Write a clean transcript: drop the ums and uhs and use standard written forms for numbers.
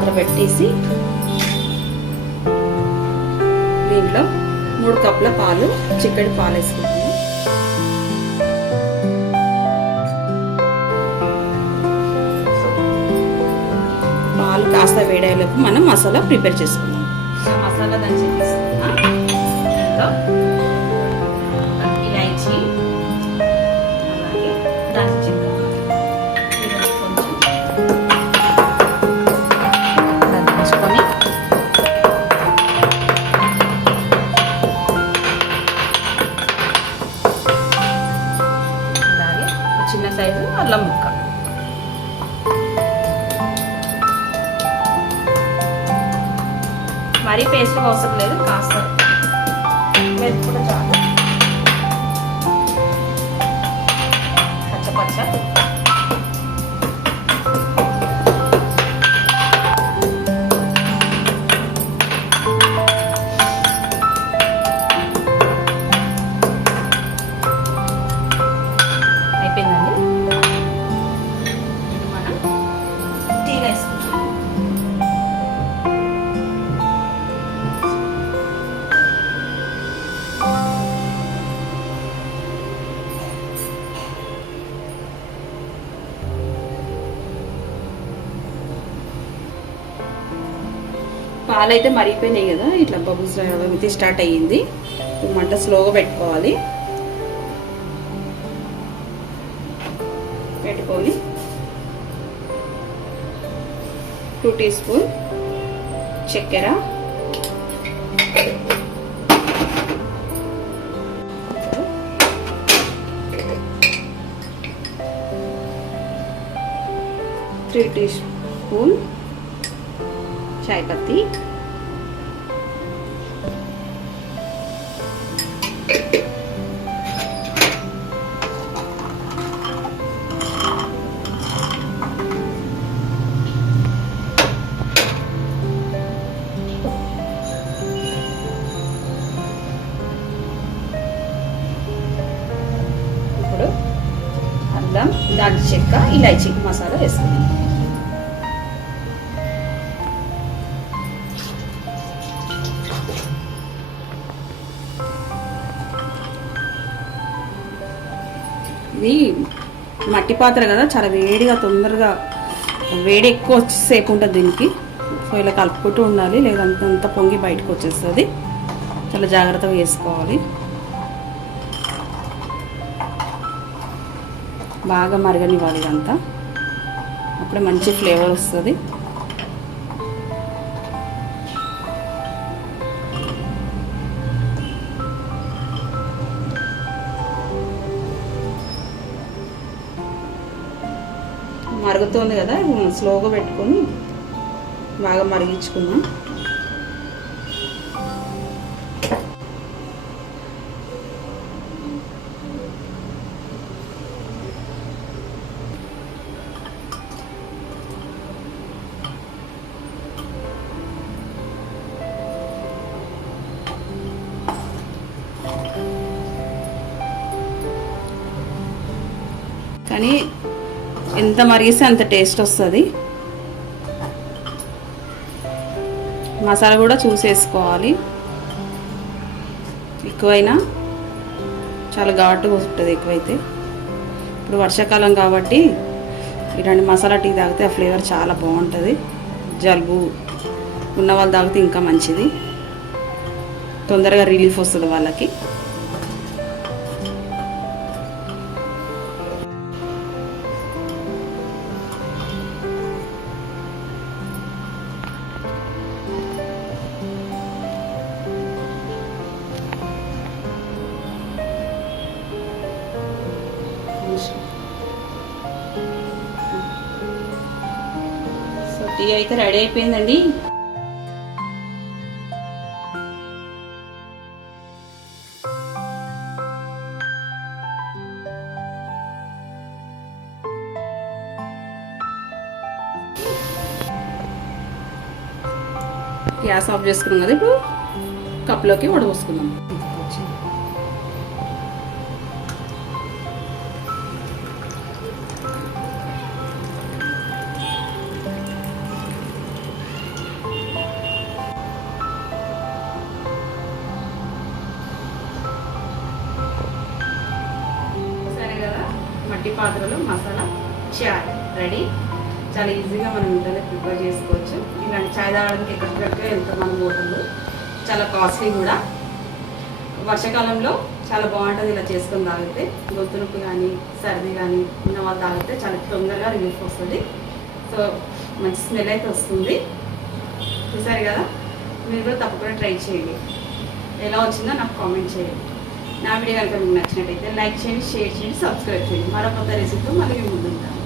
పాత్ర పెట్టేసి దీంట్లో 3 కప్పుల పాలు, చిక్కటి పాలు వేసుకుంటాము. పాలు కాస్త వేడేలోపు మనం మసాలా ప్రిపేర్ చేసుకుందాం. మసాలా దంచి తీసుకున్నాం. దీంట్లో ఇలాచీ, అలాగే దాల్చిన చెక్క దంచుకొని అలాగే చిన్న సైజు అల్లం ముక్క, మరీ పేస్ట్ అవసరం లేదు, కాస్త మెతుకుడు చాలు. పచ్చ అయిపోయిందండి. ఇది మనం టీ వేసుకుంటాం. పాలు అయితే మరిగిపోయినాయి కదా, ఇట్లా బబుల్స్ రావడం స్టార్ట్ అయ్యింది. మంట స్లోగా పెట్టుకోవాలి. పెట్టుకొని 2 టీ స్పూన్ చక్కెర, త్రీ టీ స్పూన్ చాయ్ పత్తి, ఇప్పుడు అల్లం, దాల్చిన చెక్క, ఇలాచీ మసాలా వేసుకుందాం. ఇది మట్టి పాత్ర కదా, చాలా వేడిగా తొందరగా వేడి ఎక్కువ సేపు ఉంటుంది దీనికి. సో ఇలా కలుపుకుంటూ ఉండాలి, లేదంటే అంతా పొంగి బయటకు వచ్చేస్తుంది. చాలా జాగ్రత్తగా వేసుకోవాలి. బాగా మరగనివ్వాలి ఇదంతా, అప్పుడే మంచి ఫ్లేవర్ వస్తుంది. మరుగుతుంది కదా, స్లోగా పెట్టుకొని బాగా మరిగించుకుందాం. కానీ ఎంత మరిగిస్తే అంత టేస్ట్ వస్తుంది. మసాలా కూడా చూసేసుకోవాలి, ఎక్కువైనా చాలా ఘాటుగా ఉంటుంది ఎక్కువైతే. ఇప్పుడు వర్షాకాలం కాబట్టి ఇలాంటి మసాలా టీ తాగితే ఆ ఫ్లేవర్ చాలా బాగుంటుంది. జలుబు ఉన్న వాళ్ళు తాగితే ఇంకా మంచిది, తొందరగా రిలీఫ్ వస్తుంది వాళ్ళకి. సో టీ అయితే రెడీ అయిపోయిందండి. గ్యాస్ ఆఫ్ చేసుకున్నాం కదా, ఇప్పుడు కప్లోకి వడపోసుకుందాం. మట్టి పాత్రలో మసాలా చాయ్ రెడీ. చాలా ఈజీగా మనం ఇంట్లోనే ప్రిపేర్ చేసుకోవచ్చు. ఇలాంటి చాయ్ తాగడానికి ఎక్కడికక్కడ వెళ్తాం మనం హోటల్లో, చాలా కాస్ట్లీ కూడా. వర్షాకాలంలో చాలా బాగుంటుంది ఇలా చేసుకొని తాగితే. గొంతు నొప్పి కానీ సర్ది కానీ ఉన్న వాళ్ళు తాగితే చాలా తొందరగా రిలీఫ్ వస్తుంది. సో మంచి స్మెల్ అయితే వస్తుంది. చూసారు కదా, మీరు కూడా తప్పకుండా ట్రై చేయండి. ఎలా వచ్చిందో నాకు కామెంట్ చేయండి. నా వీడియో కనుక మీకు నచ్చినట్టయితే లైక్ చేయండి, షేర్ చేయండి, సబ్స్క్రైబ్ చేయండి. మరో కొత్త రెసిపీతో మళ్ళీ ముందుంటాను.